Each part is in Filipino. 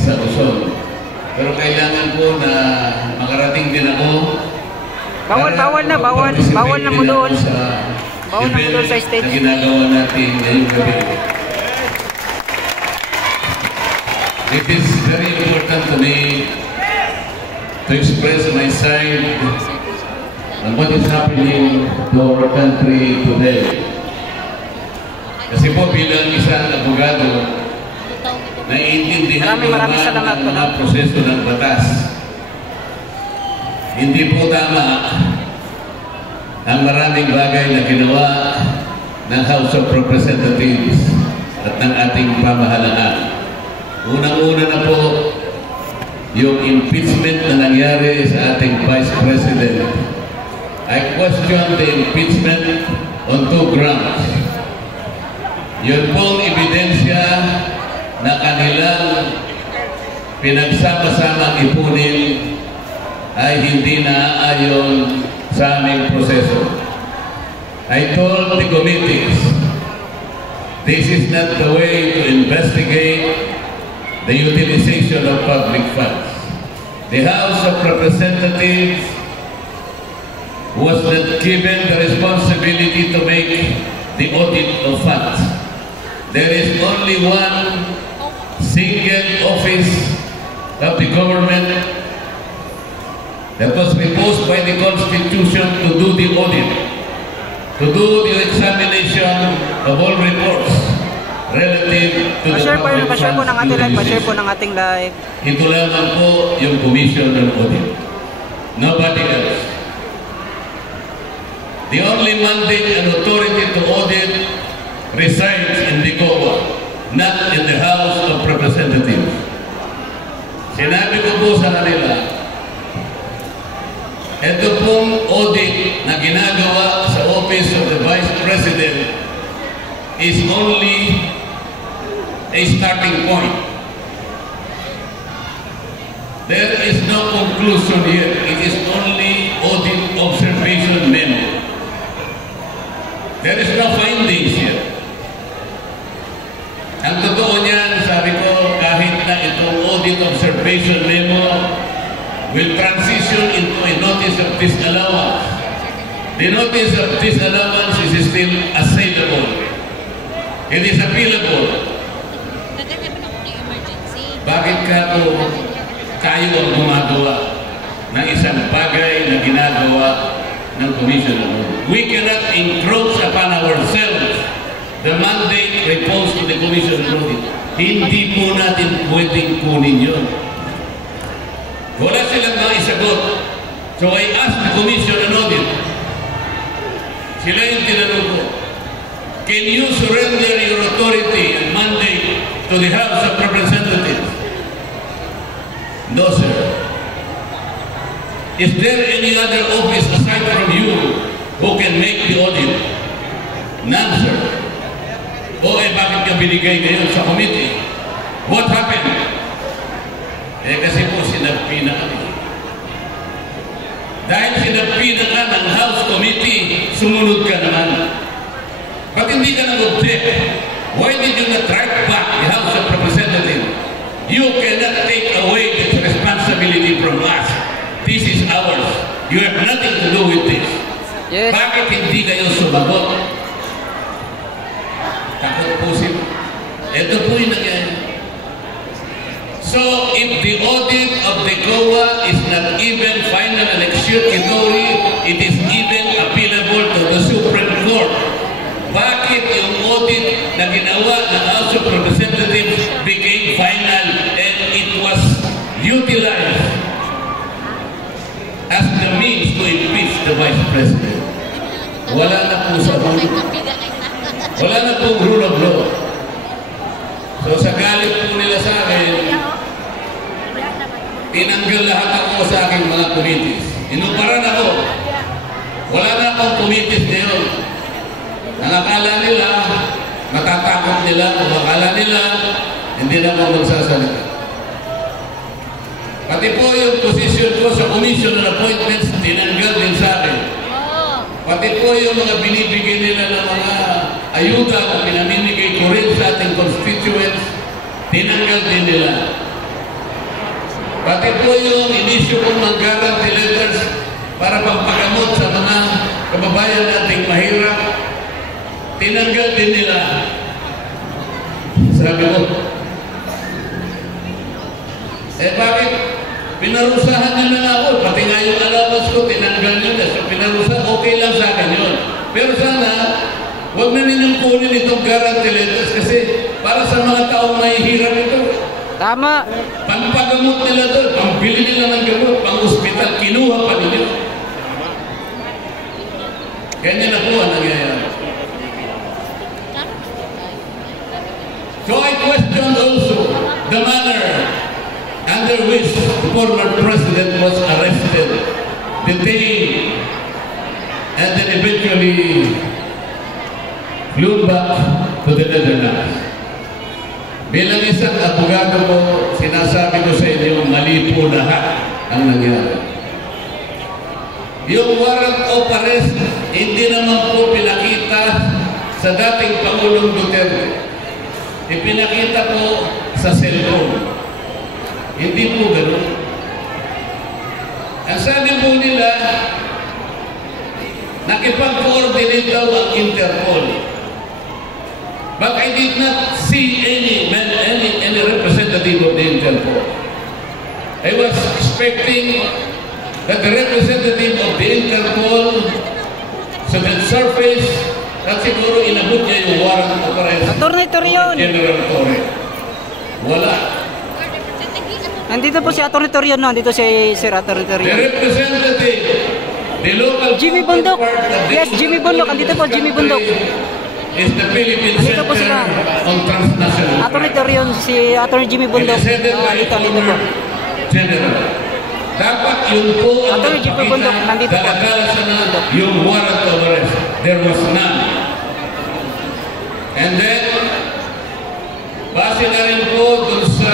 sa Luzon. Pero kailangan po na makarating din ako. Bawal na mo doon. Bawal na mo doon sa stage. Na ginagawa natin ngayong gabi. It is very important to me to express my side on what is happening to our country today. Kasi po bilang isang abogado, naiintindihan ko naman ang mga proseso ng batas. Hindi po tama ang maraming bagay na ginawa ng House of Representatives at ng ating pamahalaan. Unang-una na po yung impeachment na nangyari sa ating Vice President. I question the impeachment on 2 grounds. Yun pong ebidensya na kanilang pinagsama-sama ipunin ay hindi naaayon sa aming proseso. I told the committees, this is not the way to investigate the utilization of public funds. The House of Representatives was not given the responsibility to make the audit of funds. There is only one single office of the government that was proposed by the Constitution to do the audit, to do the examination of all reports relative to the public funds. Pa-share po ng ating live. Ito lamang po yung Commission on Audit. Nobody else. The only mandate and authority to audit resides in the COA, not in the House of Representatives. Sinabi ko po sa kanila, ito pong audit na ginagawa sa Office of the Vice President is only a starting point. There is no conclusion here. It is only audit observation memo. There is no findings here. Ang totoo niyan, sabi ko, kahit na itong audit observation memo will transition into a notice of disallowance. The notice of disallowance is still assailable. It is appealable. Bakit ka po kayo ang gumagawa ng isang bagay na ginagawa ng Commission on Audit? We cannot encroach upon ourselves the mandate reposed to the Commission on Audit. Hindi po natin pwedeng kunin yun. Wala silang mga isagot. So I asked the Commission on Audit. Sila yung tinanong ko, can you surrender your authority and mandate to the House of Representatives? No, sir. Is there any other office aside from you who can make the audit? None, sir. O bakit ka binigay ngayon sa committee? What happened? Kasi po sinabi na kami. Dahil sinabi na ka ng House Committee, sumunod ka naman. Ba't hindi ka nag-object? Why did you not write back the House of Representatives? You cannot take away this responsibility from us. This is ours. You have nothing to do with this. Yes. Bakit hindi kayo sumagot? Takot po sila. Ito po yung nangyayari. So, if the audit of the COA is not even final and executory, it is even appealable to the Supreme Court. Bakit yung audit na ginawa ng House of Representatives became final and it was utilized as the means to impeach the Vice President? Wala na po sa rule. Wala na po rule of law. So sa galit po nila sa akin, tinanggal lahat ako sa aking mga committees. Inuparan ako. Wala na akong committees ngayon. Ang akala nila, matatakot nila, kung akala nila, hindi na ako magsasalita. Pati po yung position ko sa Commission on Appointments, tinanggal din sa akin. Pati po yung mga binibigay nila ng mga ayuda na pinamimigay ko rin sa ating constituents, tinanggal din nila. Pati po yung inisyo kong mga guarantee letters para pampagamot sa mga kababayan nating mahirap, tinanggal din nila. Sabi ko, bakit? Pinarusahan nyo na ako. Pati nga yung allowance ko, tinanggal nyo na. So, pinarusahan, okay lang sa akin yun. Pero sana, huwag na ninyong kunin itong guarantee letters kasi para sa mga taong mahihirap ito. Tama. Pampagamot nila doon, pambili nila ng gamot, pang-hospital, kinuha pa ninyo. Ganyan na po ang nangyayari. So I question also the manner under which the former president was arrested, detained, and then eventually flew back to the Netherlands. Bilang isang abogado po, sinasabi ko sa inyo, mali po lahat ang nangyari. Yung warrant of arrest, hindi naman po pinakita sa dating Pangulong Duterte. Ipinakita po sa cellphone. Hindi po gano'n. Ang sabi po nila, nakipag-coordinate daw ang Interpol. But I did not see any representative of the Interpol. I was expecting that the representative of the Interpol should surface at siguro inabot niya yung warrant of arrest. Attorney Torion. General Torre. Wala. Nandito po si Attorney Torion, nandito si Sir Attorney The Torion. representative, the local Jimmy Bundok. Yes, Jimmy Bundok. Andito po, Jimmy Bundok. Is the Philippine Andito po Center sila. on Transnational Attorney Torion, si Attorney Jimmy Bundok. Headed by Dito po. General. Dapat yun po ang Attorney Jimmy Bundok, nandito po. dalagalasan na yung warrant of arrest. There was none. And then, base na rin po dun sa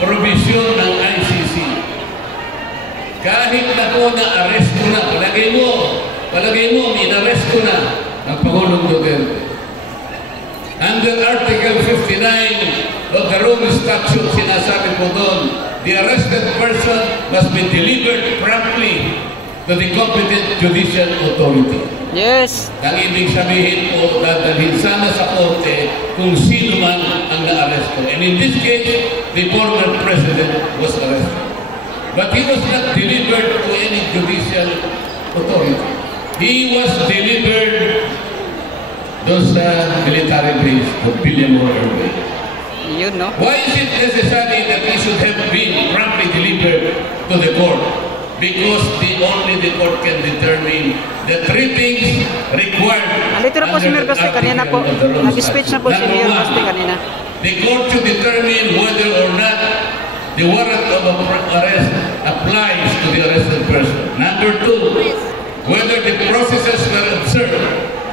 provision ng ICC. Kahit na po na-arrest ko na, palagay mo, in-arrest ko na ang Pangulong Duterte. Under Article 59 of the Rome Statute, sinasabi po doon, the arrested person must be delivered promptly to the competent judicial authority. Yes. Ang ibig sabihin po, dadalhin sana sa korte kung sino man ang na-arresto. And in this case, the former president was arrested. But he was not delivered to any judicial authority. He was delivered doon sa military base of Villamor Airway. Yun, no? Why is it necessary that he should have been promptly delivered to the court? Because only the court can determine the three things required. Nandito na po si Mayor Basti kanina po. Nag-speech na po si Mayor Basti kanina. The court should determine whether or not the warrant of arrest applies to the arrested person. Number two, whether the processes were observed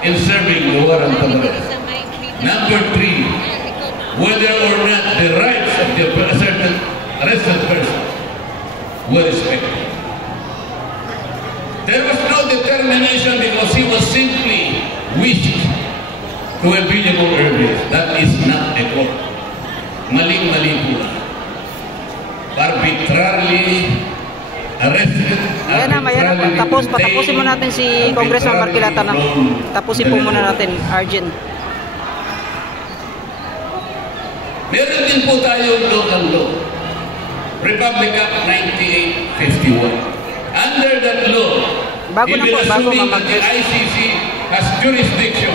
in serving the warrant of arrest. Number three, whether or not the rights of the arrested person were respected. There was no determination because he was simply wished to a Villamor Airways. That is not a court. Maling-mali po lang. Arbitrarily arrested. Ayan na. Patapusin mo natin si Congressman Marquilata na. Tapusin po muna natin, Arjen. Meron din po tayo local law. Republic Act 9851. Under that law, Bago assuming that the mamagres. ICC has jurisdiction,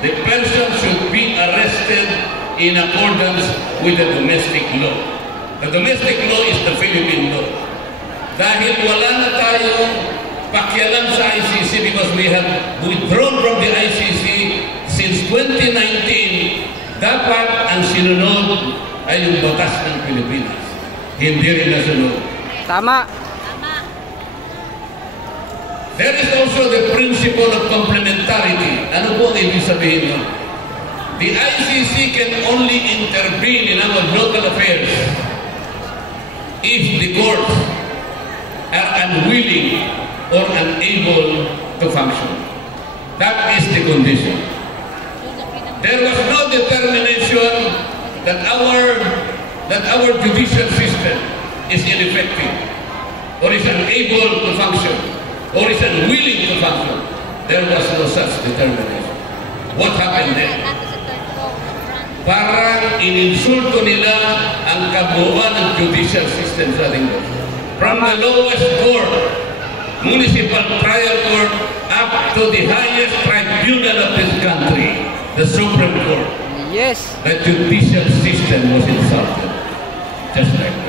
the person should be arrested in accordance with the domestic law. The domestic law is the Philippine law. Dahil wala na tayong pakialam sa ICC because we have withdrawn from the ICC since 2019, dapat ang sinunod ay yung batas ng Pilipinas. Hindi rin nasunod. Tama. There is also the principle of complementarity. Ano po ang ibig sabihin nun? The ICC can only intervene in our local affairs if the courts are unwilling or unable to function. That is the condition. There was no determination that our that our judicial system is ineffective, or is unable to function, or is unwilling to function. There was no such determination. What happened then? Parang ininsulto nila ang kabuuan ng judicial system sa ating bansa. From the lowest court, municipal trial court, up to the highest tribunal of this country, the Supreme Court. Yes. The judicial system was insulted. Just like that.